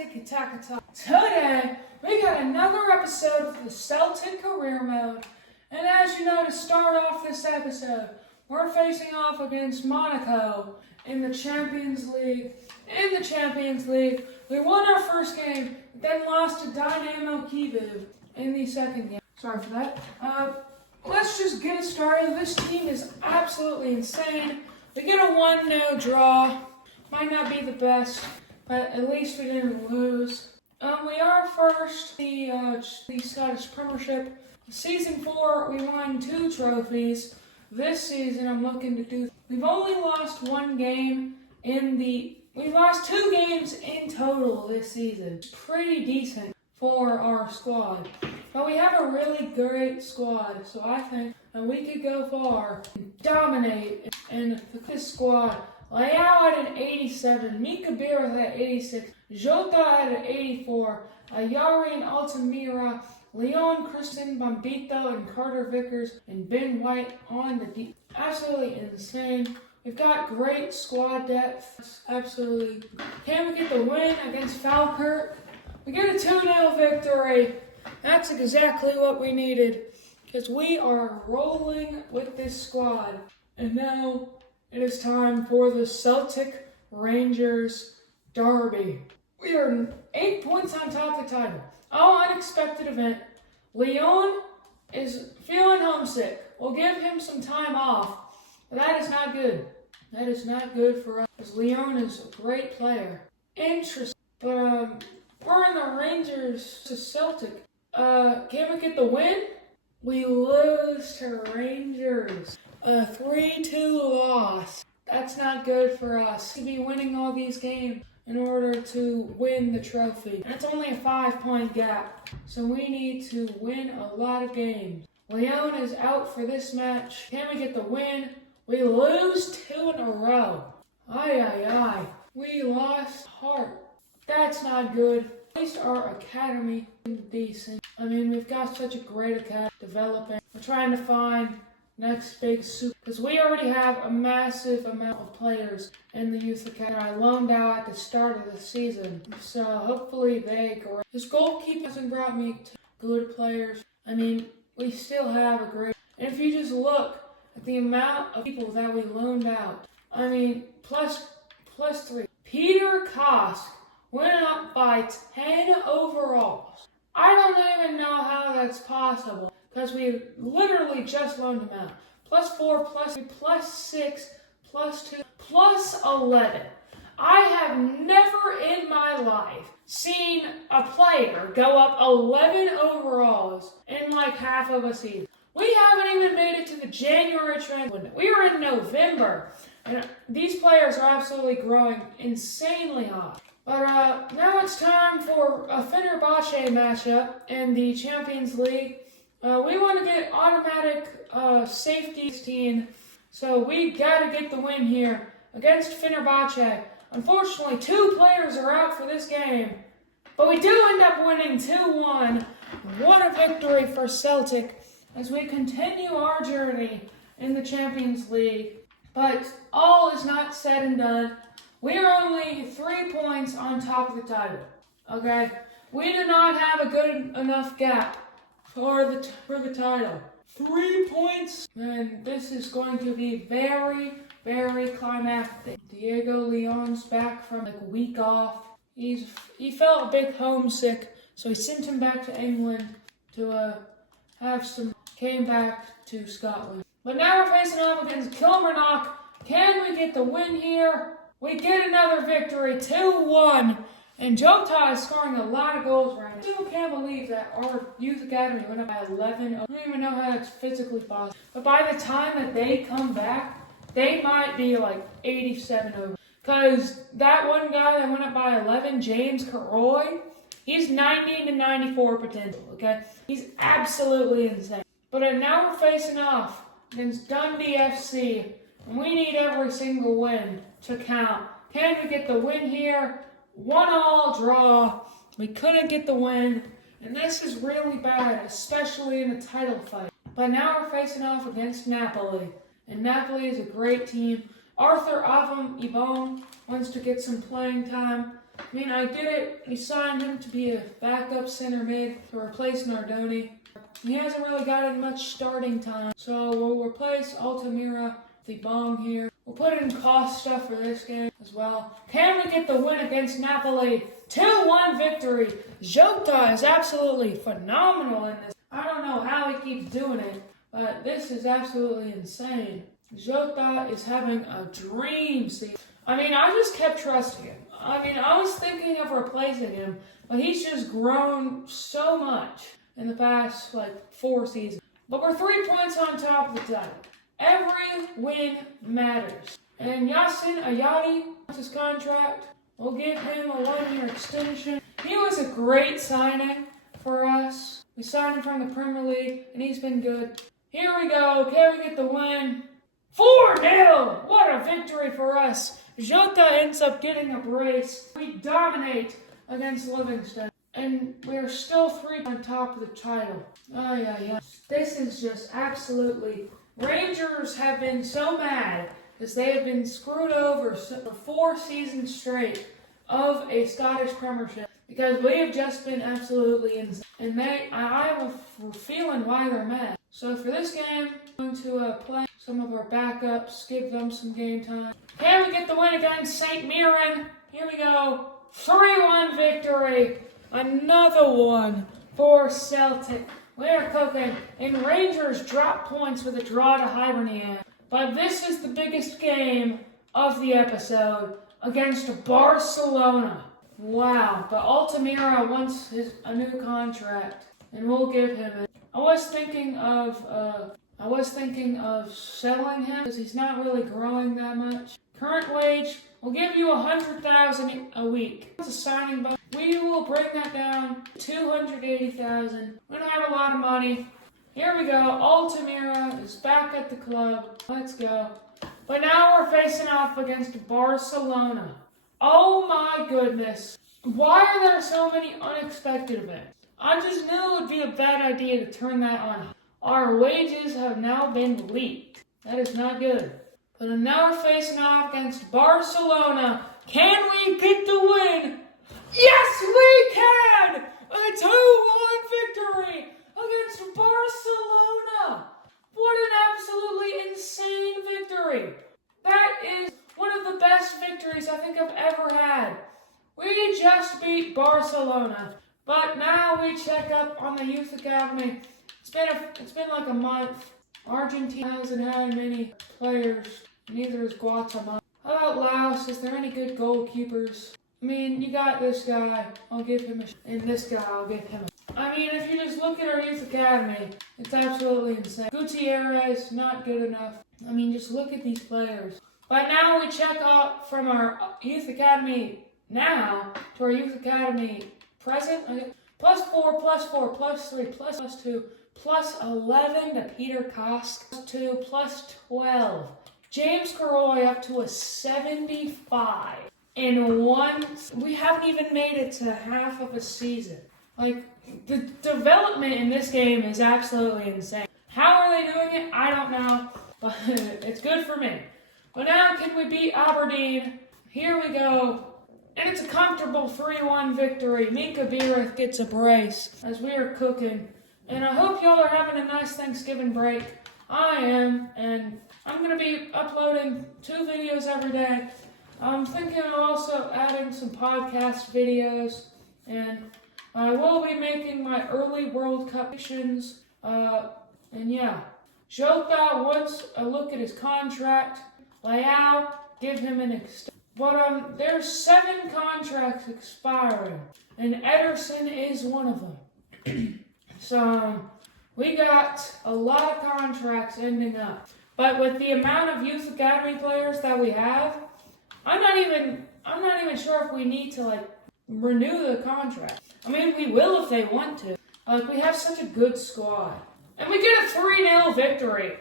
Tiki-taka-taka. Today, we got another episode of the Celtic Career Mode. And as you know, to start off this episode, we're facing off against Monaco in the Champions League. In the Champions League, we won our first game, then lost to Dynamo Kyiv in the second game. Sorry for that. Let's just get it started. This team is absolutely insane. We get a 1-0 draw. Might not be the best, but at least we didn't lose. We are first the Scottish Premiership. Season 4, we won 2 trophies. This season, I'm looking to do. We've only lost 1 game we've lost 2 games in total this season. It's pretty decent for our squad. But we have a really great squad, so I think that we could go far and dominate in this squad. Leao at an 87, Mika Biereth at 86, Jota at an 84, Yarin Altamira, Leon Christian Bambito, and Carter Vickers, and Ben White on the deep. Absolutely insane. We've got great squad depth. Absolutely. Can we get the win against Falkirk? We get a 2-0 victory. That's exactly what we needed, because we are rolling with this squad. And now it is time for the Celtic Rangers derby. We are 8 points on top of the title. Oh, unexpected event. Leon is feeling homesick. We'll give him some time off. But that is not good. That is not good for us, because Leon is a great player. Interesting. But we're in the Rangers to Celtic. Can we get the win? We lose to Rangers. A 3-2 loss. That's not good for us. To be winning all these games in order to win the trophy. And it's only a 5-point gap. So we need to win a lot of games. Leon is out for this match. Can we get the win? We lose 2 in a row. Ay. We lost heart. That's not good. At least our academy is decent. I mean, we've got such a great academy developing. We're trying to find next big super, because we already have a massive amount of players in the youth academy I loaned out at the start of the season. So hopefully they grow. This goalkeeper hasn't brought me to good players. I mean, we still have a great. And if you just look at the amount of people that we loaned out, I mean, plus 3. Peter Kosk went up by 10 overalls. I don't even know how that's possible, because we literally just loaned him out. Plus 4, plus 3, plus 6, plus 2, plus 11. I have never in my life seen a player go up 11 overalls in like half of a season. We haven't even made it to the January transfer window. We are in November, and these players are absolutely growing insanely high. But now it's time for a Fenerbahce matchup in the Champions League. We want to get automatic safety 16, so we got to get the win here against Fenerbahce. Unfortunately, 2 players are out for this game, but we do end up winning 2-1. What a victory for Celtic as we continue our journey in the Champions League. But all is not said and done. We are only 3 points on top of the title, okay? We do not have a good enough gap for the title. 3 points, and this is going to be very, very climactic. Diego Leon's back from a week off. He felt a bit homesick, so he sent him back to England to came back to Scotland. But now we're facing off against Kilmarnock. Can we get the win here? We get another victory, 2-1. And Jota is scoring a lot of goals right now. I still can't believe that our youth academy went up by 11. I don't even know how that's physically possible. But by the time that they come back, they might be like 87 over. Because that one guy that went up by 11, James Caroy, he's 90 to 94 potential, okay? He's absolutely insane. But now we're facing off against Dundee FC. And we need every single win to count. Can we get the win here? 1-1 draw. We couldn't get the win. And this is really bad, especially in a title fight. But now we're facing off against Napoli. And Napoli is a great team. Arthur Avon Ibon wants to get some playing time. I mean, I get it. We signed him to be a backup center mid to replace Nardoni. He hasn't really gotten much starting time, so we'll replace Altamira with Ibong here. We'll put in Costa for this game as well. Can we get the win against Napoli? 2-1 victory. Jota is absolutely phenomenal in this. I don't know how he keeps doing it, but this is absolutely insane. Jota is having a dream season. I mean, I just kept trusting him. I mean, I was thinking of replacing him, but he's just grown so much in the past, 4 seasons. But we're 3 points on top of the title. Every win matters. And Yasin Ayadi, his contract, we'll give him a 1-year extension. He was a great signing for us. We signed him from the Premier League, and he's been good. Here we go. Can we get the win? 4-0! What a victory for us. Jota ends up getting a brace. We dominate against Livingston. And we're still 3 on top of the title. Oh, yeah. This is just absolutely... Rangers have been so mad because they have been screwed over for 4 seasons straight of a Scottish Premiership because we have just been absolutely insane. And I have a feeling why they're mad. So for this game, I'm going to play some of our backups, give them some game time. Can we get the win against St. Mirren? Here we go. 3-1 victory. Another one for Celtic. We're cooking. And Rangers drop points with a draw to Hibernian. But this is the biggest game of the episode against Barcelona. Wow. But Altamira wants a new contract. And we'll give him it. I was thinking of selling him because he's not really growing that much. Current wage, we'll give you $100,000 a week. It's a signing bonus. We will bring that down to $280,000. We don't have a lot of money. Here we go. Altamira is back at the club. Let's go. But now we're facing off against Barcelona. Oh my goodness. Why are there so many unexpected events? I just knew it would be a bad idea to turn that on. Our wages have now been leaked. That is not good. But now we're facing off against Barcelona. Can we get the win? Yes, we can! A 2-1 victory against Barcelona. What an absolutely insane victory. That is one of the best victories I think I've ever had. We just beat Barcelona. But now we check up on the youth academy. It's been like a month. Argentina hasn't had many players. Neither is Guatemala. How about Laos? Is there any good goalkeepers? I mean, you got this guy. I'll give him and this guy, I'll give him I mean, if you just look at our youth academy, it's absolutely insane. Gutierrez, not good enough. I mean, just look at these players. But now we check out from our youth academy now to our youth academy present. Okay. +4, +4, +3, +2, +11 to Peter Kosk, +2, +12. James Karoy up to a 75. In one, we haven't even made it to half of a season. The development in this game is absolutely insane. How are they doing it? I don't know, but it's good for me. But now, can we beat Aberdeen? Here we go. And it's a comfortable 3-1 victory. Mika Biereth gets a brace as we are cooking. And I hope y'all are having a nice Thanksgiving break. I am, and I'm going to be uploading 2 videos every day. I'm thinking of also adding some podcast videos, and I will be making my early World Cup predictions. And yeah, Jota wants a look at his contract. Leao, give him an extension. But there's 7 contracts expiring, and Ederson is one of them. So we got a lot of contracts ending up. But with the amount of youth academy players that we have, I'm not even sure if we need to renew the contract. I mean, we will if they want to. We have such a good squad. And we get a 3-0 victory.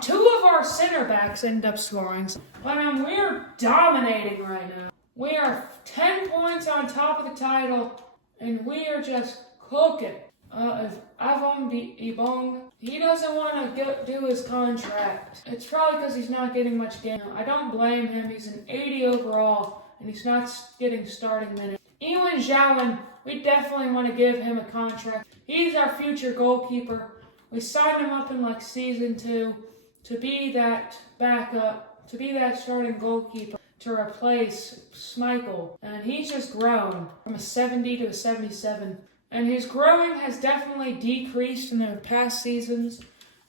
2 of our center backs end up scoring. But we're dominating right now. We are 10 points on top of the title, and we are just cooking. If Avon Ibong, he doesn't want to do his contract. It's probably because he's not getting much game. I don't blame him. He's an 80 overall. and he's not getting starting minutes. Ewan Zhaoen, we definitely want to give him a contract. He's our future goalkeeper. We signed him up in like season 2 to be that backup, to be that starting goalkeeper to replace Schmeichel. And he's just grown from a 70 to a 77. And his growing has definitely decreased in the past seasons,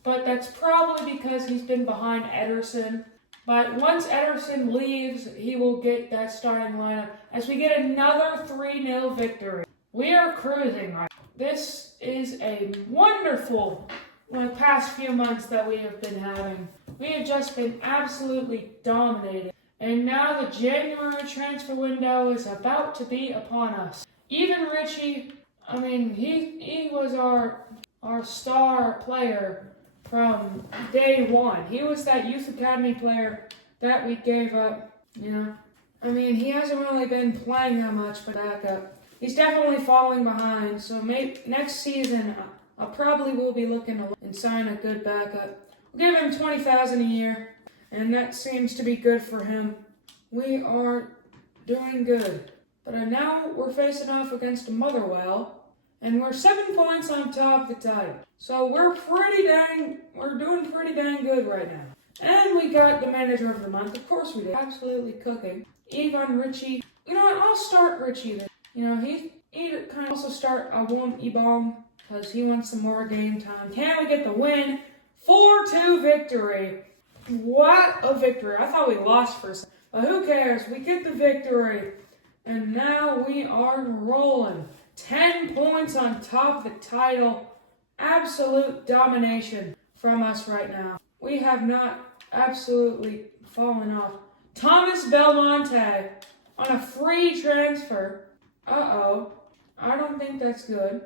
but that's probably because he's been behind Ederson. But once Ederson leaves, he will get that starting lineup as we get another 3-0 victory. We are cruising right now. This is a wonderful past few months that we have been having. We have just been absolutely dominated. And now the January transfer window is about to be upon us. Even Richie, he was our star player from day one. He was that youth academy player that we gave up, he hasn't really been playing that much, but backup. He's definitely falling behind, so maybe next season I probably will be looking to and sign a good backup. We'll give him $20,000 a year, and that seems to be good for him. We are doing good. But now we're facing off against Motherwell, and we're 7 points on top of the title. So we're doing pretty dang good right now. And we got the manager of the month. Of course we did. Absolutely cooking. Ivan Richie. You know what? I'll start Richie then. He kind of also start Awum Ibong because he wants some more game time. Can we get the win? 4-2 victory. What a victory. I thought we lost for a second. But who cares? We get the victory. And now we are rolling. 10 points on top of the title. Absolute domination from us right now. We have not absolutely fallen off. Thomas Belmonte on a free transfer. I don't think that's good.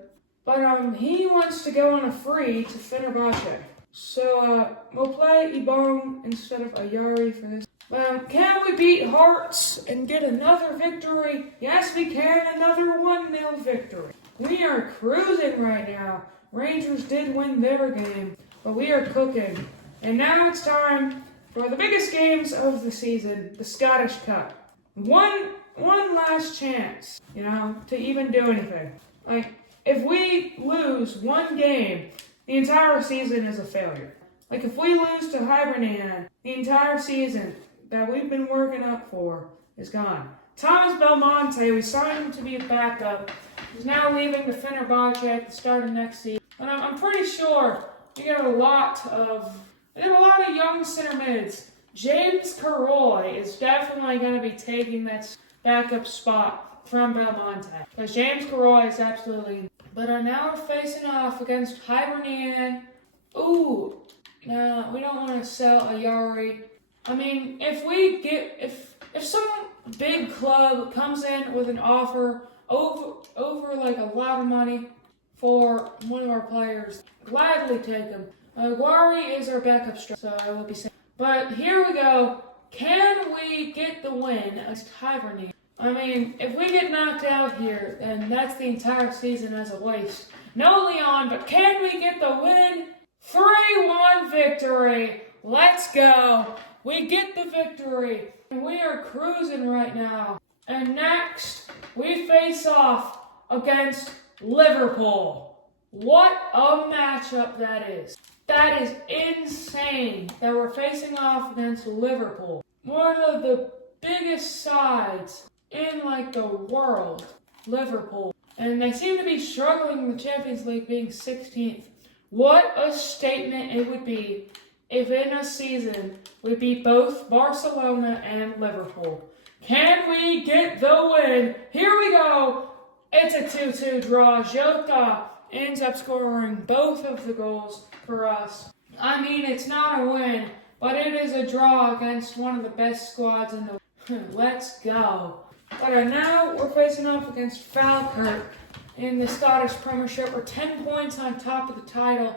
But he wants to go on a free to Fenerbahce. So we'll play Ibong instead of Ayari for this. Can we beat Hearts and get another victory? Yes, we can. Another 1-0 victory. We are cruising right now. Rangers did win their game, but we are cooking. And now it's time for the biggest games of the season, the Scottish Cup. One last chance, to even do anything. If we lose one game, the entire season is a failure. If we lose to Hibernian, the entire season that we've been working up for is gone. Thomas Belmonte, we signed him to be a backup. He's now leaving to Fenerbahce at the start of next season. And I'm pretty sure we got a lot of young center mids. James Caroy is definitely going to be taking that backup spot from Belmonte. Because James Caroy is absolutely... But now we're facing off against Hibernian. Ooh, no, we don't want to sell Ayari. If some big club comes in with an offer over a lot of money for one of our players, gladly take him. Aguari is our backup striker, so I will be saying. But here we go. Can we get the win against Hibernian? If we get knocked out here, then that's the entire season as a waste. No Leon, but can we get the win? 3-1 victory. Let's go. We get the victory. And we are cruising right now. And next, we face off against Liverpool. What a matchup that is. That is insane that we're facing off against Liverpool. One of the biggest sides in the world, Liverpool. And they seem to be struggling in the Champions League, being 16th. What a statement it would be if in a season we beat both Barcelona and Liverpool. Can we get the win? Here we go. It's a 2-2 draw. Jota ends up scoring both of the goals for us. It's not a win, but it is a draw against one of the best squads in the Let's go. But now we're facing off against Falkirk in the Scottish Premiership. We're 10 points on top of the title.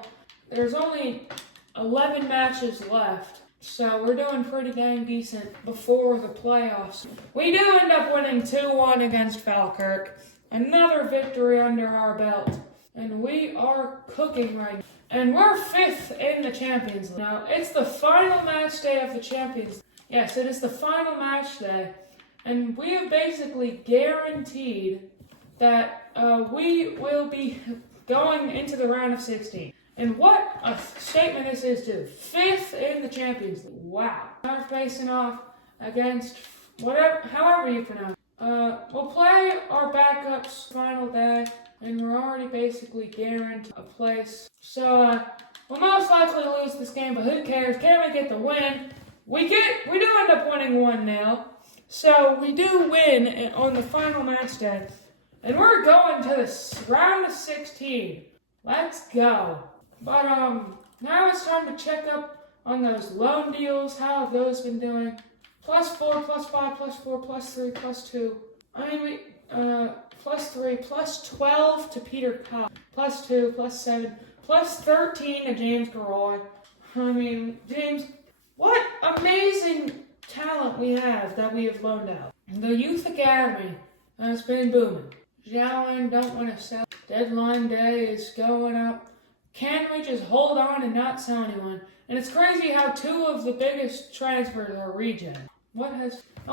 There's only 11 matches left, so we're doing pretty dang decent before the playoffs. We do end up winning 2-1 against Falkirk. Another victory under our belt. And we are cooking right now. And we're 5th in the Champions League. Now, it's the final match day of the Champions League. Yes, it is the final match day. And we have basically guaranteed that we will be going into the round of 16. And what a statement this is, too. 5th in the Champions League. Wow. We're facing off against however you pronounce it. We'll play our backups final day, and we're already basically guaranteed a place. So, we'll most likely lose this game, but who cares? Can we get the win? We do end up winning 1-0. So, we do win on the final match day. And we're going to the round of 16. Let's go. But now it's time to check up on those loan deals. How have those been doing? +4, +5, +4, +3, +2. I mean, +3, +12 to Peter Cobb, +2, +7, +13 to James Garoy. I mean, James, what amazing talent we have that we have loaned out. The Youth Academy has been booming. Xiaowen don't want to sell. Deadline day is going up. Can we just hold on and not sell anyone? And it's crazy how 2 of the biggest transfers are regen. I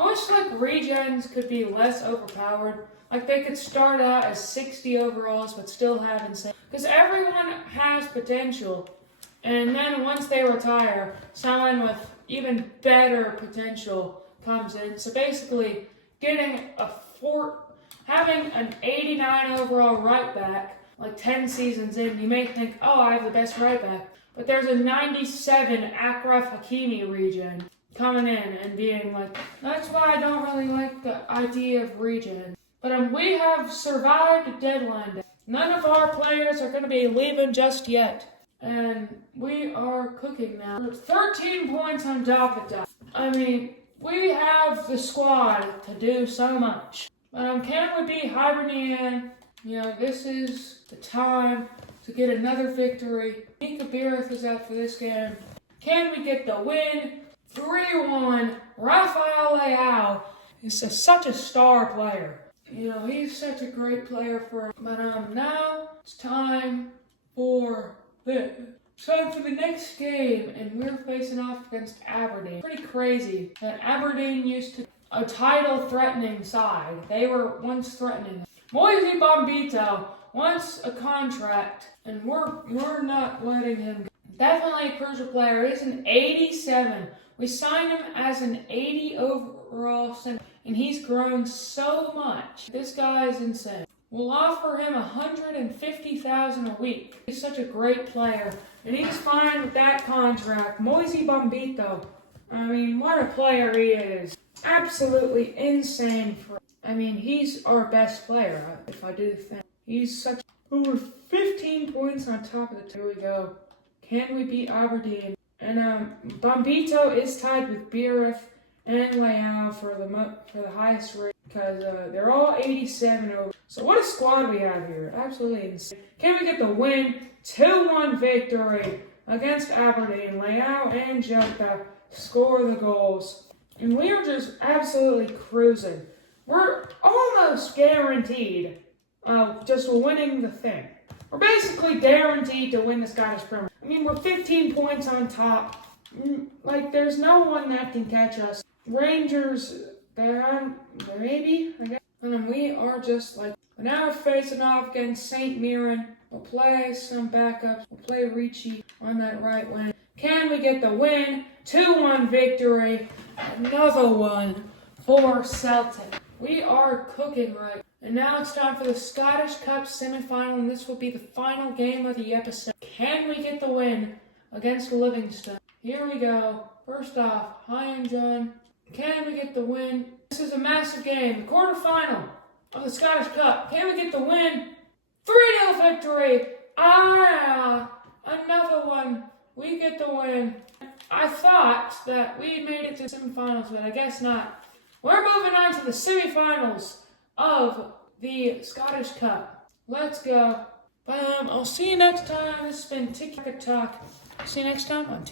wish like regens could be less overpowered. Like they could start out as 60 overalls but still have insane. Because everyone has potential. And then once they retire, someone with even better potential comes in. So basically getting having an 89 overall right back, like 10 seasons in, you may think, oh, I have the best right back. But there's a 97 Achraf Hakimi regen coming in and being like, that's why I don't really like the idea of regen. But we have survived deadline day. None of our players are going to be leaving just yet. And we are cooking now. We're 13 points on top of that. I mean, we have the squad to do so much. But can we beat Hibernian? You know, this is the time to get another victory. Mika Biereth is out for this game. Can we get the win? 3-1. Rafael Leao is such a star player. You know, he's such a great player for us. But now it's time for the next game, and we're facing off against Aberdeen. Pretty crazy that Aberdeen used to a title-threatening side. They were once threatening. Moise Bombito wants a contract, and we're not letting him go. Definitely a crucial player. He's an 87. We signed him as an 80 overall center, and he's grown so much. This guy is insane. We'll offer him $150,000 a week. He's such a great player, and he's fine with that contract. Moise Bombito. I mean, what a player he is. Absolutely insane. He's our best player, if I do think. He's such over 15 points on top of the two. Here we go. Can we beat Aberdeen? And Bombito is tied with Biereth and Leao for the highest rate because they're all 87 over. So what a squad we have here. Absolutely insane. Can we get the win? 2-1 victory against Aberdeen. Leao and Jota score the goals. And we are just absolutely cruising. We're almost guaranteed just winning the thing. We're basically guaranteed to win the Scottish Premier. I mean, we're 15 points on top. Like, there's no one that can catch us. Rangers, they're on, maybe, I guess. And we are just like, now we're facing off against St. Mirren. We'll play some backups. We'll play Ricci on that right wing. Can we get the win? 2-1 victory. Another one for Celtic. We are cooking right. And now it's time for the Scottish Cup semi-final, and this will be the final game of the episode. Can we get the win against Livingston? Here we go. First off, hi and John. Can we get the win? This is a massive game. The quarterfinal of the Scottish Cup. Can we get the win? 3-0 victory. Another one. We get the win. I thought that we made it to the semifinals, but I guess not. We're moving on to the semifinals of the Scottish Cup. Let's go. I'll see you next time. This has been Tick Talk. See you next time on Tick